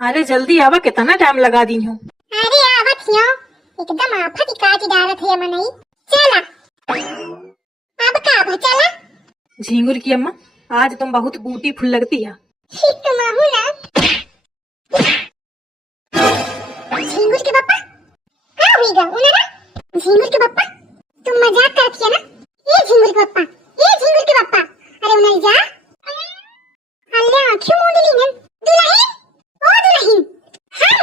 अरे जल्दी आवा, कितना टाइम लगा दी हूँ। अरे आवत हियो, एकदम आफत काट डालत है मनई। चला अब का चला। झींगुर की अम्मा, आज तुम बहुत ब्यूटीफुल लगती है। तुम आहू ना झिंगुर के पापा का होईगा उनरा। झिंगुर के पापा तुम मजाक करती है ना। ये झिंगुर के पापा, ये झिंगुर के पापा, अरे उनई जा अल्लाह क्यों मुंडली ने दुल्हन ओ दुल्हन। हां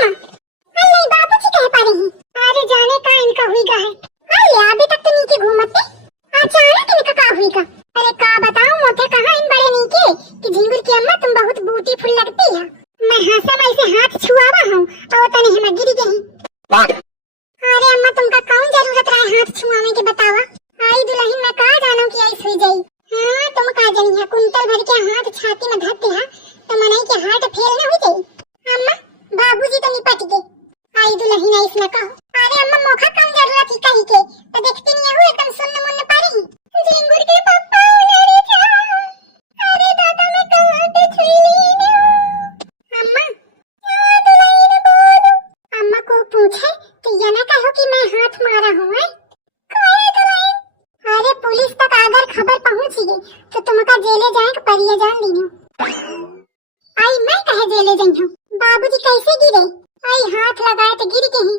अल्लाह बाबूजी कह पा रही। अरे जाने का इनका हुईगा है। अल्लाह अभी तक तो नीचे घूमते, अचानक इनका का हुईगा। अरे का बताऊं मोटे कहां इन बड़े नीचे कि झिंगुर की अम्मा तुम बहुत ब्यूटीफुल लगती है। मैं हंसा ऐसे हाथ छुआवा हूं और तने हम गिर गई। अरे अम्मा तुमका कौन जरूरत रहा हाथ छुआने के बतावा। आई दुल्हन मैं का जानो कि आई सुई जाई। हां तुम का जानी है कुंतल भर के हाथ छाती में धरते हैं तो मनई के हाथ फेल न हो जाई। अम्मा बाबूजी तो निपट गए। आई दुल्हन ऐसे न कहो। अरे अम्मा मोखा कौन जरूरत ही कही के तो देखते नहीं हो एकदम सुन्न मुन्न पारी। झिंगुर के पापा उनरे जा। अरे दादा मैं कहां पे छुई ली ना। अम्मा दुल्हन बोलो। अम्मा को पूछे तो ये ना कहो कि मैं हाथ मारा हूं। अरे पुलिस तक अगर खबर पहुंच गई तो तुमका जेले जाए परिया जान लीनो। आई मैं कहे जेले जाई हूं। बाबूजी कैसे गिरे। आई हाथ लगाए तो गिर गई।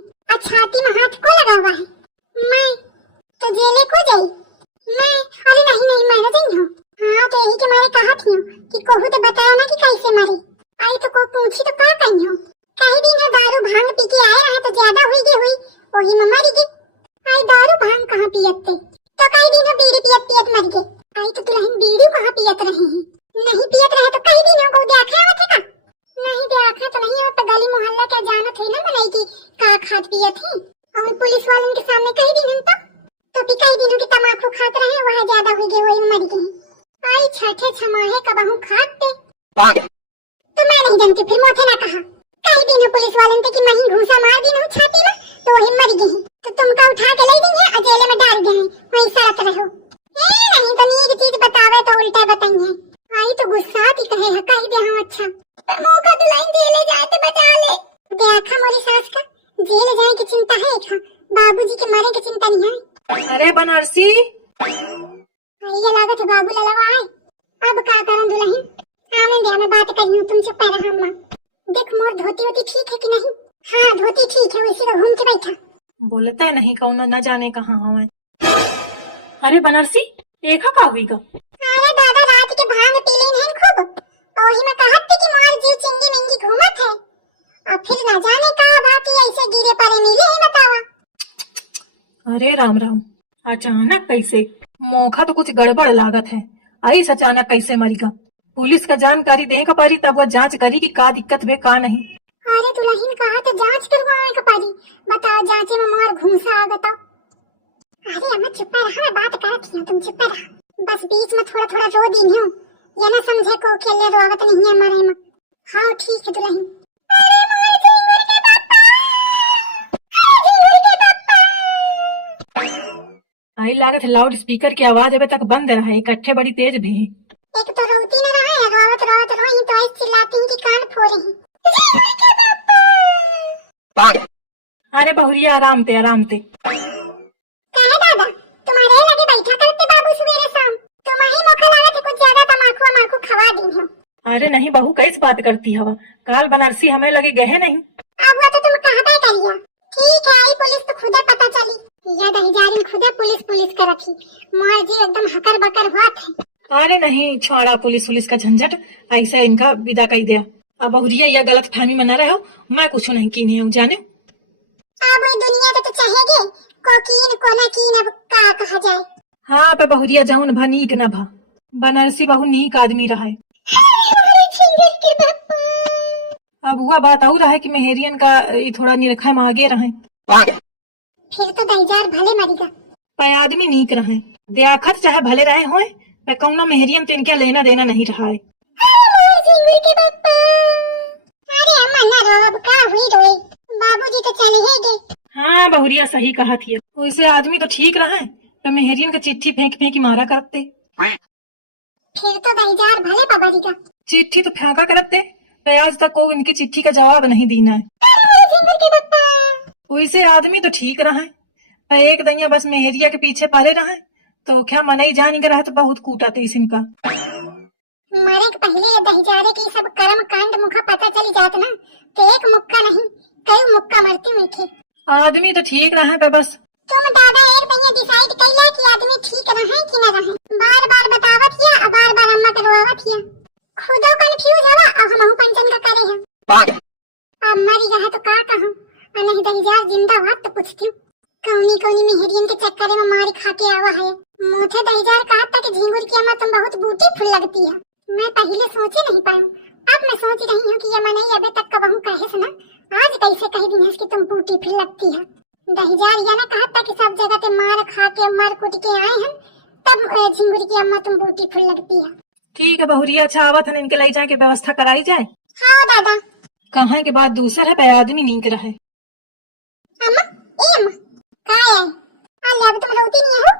छाती में हाथ को लगा हुआ है। मैं तो जेले को जाई। मैं अरे नहीं नहीं मैं न जाई हूं। हां तो यही के मारे कहा थी कि कोहू तो बताओ ना कि कैसे मरे। आई तो को पूछी तो का कही हूं। कई दिन दारू भांग पी के आए रहे तो ज्यादा हुई वही में मर गई। आई दारू भांग कहां पियते तो कई दिन बीड़ी पियत पियत मर गए। आई तो दुल्हन बीड़ी कहां पियत रहे हैं। नहीं पियत रहे तो कई दिन को देखा आवत का। नहीं देखा तो नहीं आवत। गली मोहल्ला क्या जानत है ना मनई की का खात पियत है। और पुलिस वालों के सामने कई दिन तो भी कई दिनों की तमाकू खात रहे वह ज्यादा हो गए वही मर गए। आई छठे छमाहे कबहू खाते तो मैं नहीं जानती। फिर मोथे ना कहा कई दिन पुलिस वालों ने कि मैं ही घूसा मार दी हूं छाती में तो वही मर गई। तो तुमका उठा के ले दी है अकेले में डाल गए वही सड़क रहो। नहीं तो नीक चीज बतावे तो उल्टा बताइए। आई तो गुस्सा आती कहे है कह दे हम अच्छा मौका दुल्हन जेले जाए तो बचा ले। देखा मोरी सास का जेल जाए की चिंता है था बाबूजी के मरे की चिंता नहीं है। अरे बनारसी, ये लागत है बाबू ललवा है। अब का करूं दुल्हन। आने दे मैं बात करी हूं तुमसे पहले। हम देख मोर धोती होती ठीक है कि नहीं। हाँ धोती ठीक है उसी का घूम के बैठा। बोलता है नहीं कौन न जाने कहाँ हूँ। अरे बनारसी एक का हुई का। अरे दादा रात के भांग पी लेन है खूब और ही मैं कहत थी कि मोर जीव चिंगी मिंगी घूमत है और फिर न जाने का बाकी ऐसे गिरे पड़े मिले है बतावा। अरे राम राम, अचानक कैसे। मौका तो कुछ गड़बड़ लागत है। आई अचानक कैसे मरीगा। पुलिस का जानकारी दे का पारी तब वह जांच करी कि का दिक्कत है का नहीं। अरे दुल्हन कहा तो जांच करवाए का पारी बताओ जांचे में मोर घूसा आ बताओ। अरे अम्मा चुप रहा मैं बात करत हूं तुम चुप रहा। बस बीच में थोड़ा थोड़ा रो दी हूं ये ना समझे को अकेले रोवत नहीं है मरे में। हाँ ठीक है दुल्हन। अरे मोर झिंगुर के पापा, अरे झिंगुर के पापा। आई लागत लाउड स्पीकर की आवाज अभी तक बंद रहा है, इकट्ठे बड़ी तेज भी। एक तो रोती न रहा है रोवत रोवत रोई तो ऐसे चिल्लाती हैं कि कान फोड़ रही। झिंगुर के पापा। अरे बहुरिया आराम ते कहे दादा तुम्हारे लगे बैठा करते बाबू सवेरे शाम। तुम्हारी मौका लागत है कुछ ज्यादा तमाकू खवा दी हो। अरे नहीं बहू कैसे बात करती हवा। काल बनारसी हमें लगे गए नहीं। अब वो तो तुम कहबे करिया। ठीक है आई पुलिस तो खुदा पता चली। या दहिजारी खुदा पुलिस कर रखी मोर जी एकदम हकर बकर हुआ थे। अरे नहीं छोड़ा पुलिस का झंझट, ऐसा इनका विदा कर दिया। अब बहुरिया यह गलत फहमी में न रहो, मैं कुछ नहीं की नहीं जाने। अब दुनिया तो चाहेगे कोकीन कोना कीन अब का कहा जाए। हाँ पे बहुरिया जाऊन भा नीक न भा। बनारसी बहु नीक आदमी रहा है। अब हुआ बात और है कि मेहरियन का थोड़ा निरखा में आगे रहे। फिर तो दहिजार भले मरीगा। पे आदमी नीक रहे देखत चाहे भले रहे होए पे कौना मेहरियन तो इनके लेना देना नहीं रहा है। अरे अम्मा ना रो अब का हुई रोई बाबूजी तो चले ही गए। हाँ बहुरिया सही कहा थी। वैसे आदमी तो ठीक रहे पे मेहरियन का चिट्ठी फेंक फेंक मारा करते। फिर तो दहिजार भले पबरी का। चिट्ठी तो फेंका करते मैं आज तक को इनकी चिट्ठी का जवाब नहीं देना है। अरे झिंगुर के पप्पा, वैसे आदमी तो ठीक रहे, एक दैया बस मेहरिया के पीछे पड़े रहे तो क्या मनई जान के रहा तो बहुत कूटा थे इनका। मरे के पहले ये दहिजारे की सब कर्म कांड मुखा पता चली जात ना तो एक मुक्का नहीं कई मुक्का मरती हुई थे। आदमी तो ठीक रहे पे बस तुम दादा एक दैया डिसाइड कैला कि आदमी ठीक रहे कि न रहे, बार बार बतावत हिया और बार बार अम्मा करवावत हिया, खुदो कंफ्यूज हवा और हमहु पंचन का करे है। अब मरी रहा तो का कहूं और नहीं दहिजार जिंदा बात तो पूछती हूँ। कौनी कौनी मेहरियन के चक्कर में मारी खा के आवा है। मुझे दहिजार कहा था कि झिंगुर की अम्मा तुम बहुत ब्यूटीफुल लगती है। मैं पहले सोचे नहीं पाऊं, अब मैं सोच रही हूँ कि ये नहीं अबे तक कबहू कहे सुना, आज कैसे कह दी है कि तुम ब्यूटीफुल लगती है। दहिजार या ना कहा था कि सब जगह ते मार खा के मर कुट के आए हैं, तब झिंगुर की अम्मा तुम ब्यूटीफुल लगती है। ठीक है बहुरिया, अच्छा आवत है इनके ले जाए के व्यवस्था कराई जाए। हाँ दादा। कहाँ के बाद दूसर है पे आदमी नीक रहे। अम्मा ए अम्मा का है अल्लाह अब तुम रोती नहीं हो,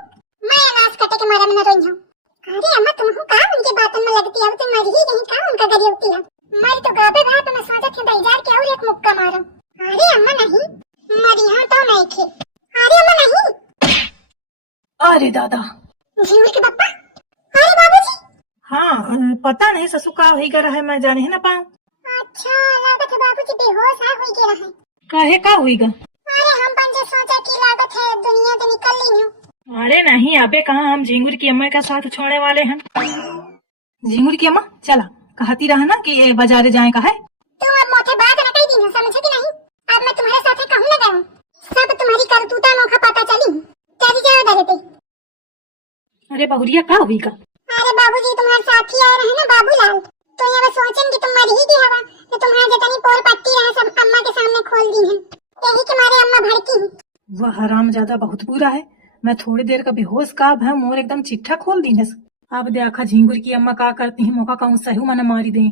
मैं अनाज कटे के मारे में न रोई हूँ। अरे अम्मा तुम हो का उनके बातों में लगती है, अब तुम मर ही नहीं का उनका गरी होती है। मर तो गाबे भात में सोचा थे दहिजार के और एक मुक्का मारो। अरे अम्मा नहीं मरी हाँ तो नहीं थे। अरे अम्मा नहीं। अरे दादा झिंगुर के पप्पा, अरे बाबूजी। हाँ पता नहीं ससु का हो गया है, मैं जाने ही ना पाऊँ। अच्छा लागत है बाबूजी बेहोश है हुई के रहे। काहे का हुईगा? अरे हम पंजे सोचा कि लागत है दुनिया तो निकल ली हूँ। अरे नहीं अबे कहाँ, हम झिंगुर की अम्मा का साथ छोड़ने वाले हैं। झिंगुर की अम्मा चला, कहती रहा ना कि ये बाजारे जाए का है। तुम अब मोटे बात न कही दी समझे कि नहीं, अब मैं तुम्हारे साथ कहूँ ना कहूँ, सब तुम्हारी करतूता नोखा पता चली। चली जाओ डरते। अरे बहुरिया का हुईगा? अरे बाबूजी तुम्हारे साथी आए रहे ना बाबूलाल, तो ये बस सोचन कि तुम मर ही की हवा तो तुम्हारे जतनी पोल पट्टी रहे सब अम्मा के सामने खोल दी है, यही के मारे अम्मा भड़की। वह हराम ज्यादा बहुत बुरा है, मैं थोड़ी देर का बेहोश का है मोर एकदम चिट्ठा खोल दी है। अब देखा झिंगुर की अम्मा का करती है, मौका कहूँ सही मन मारी दे।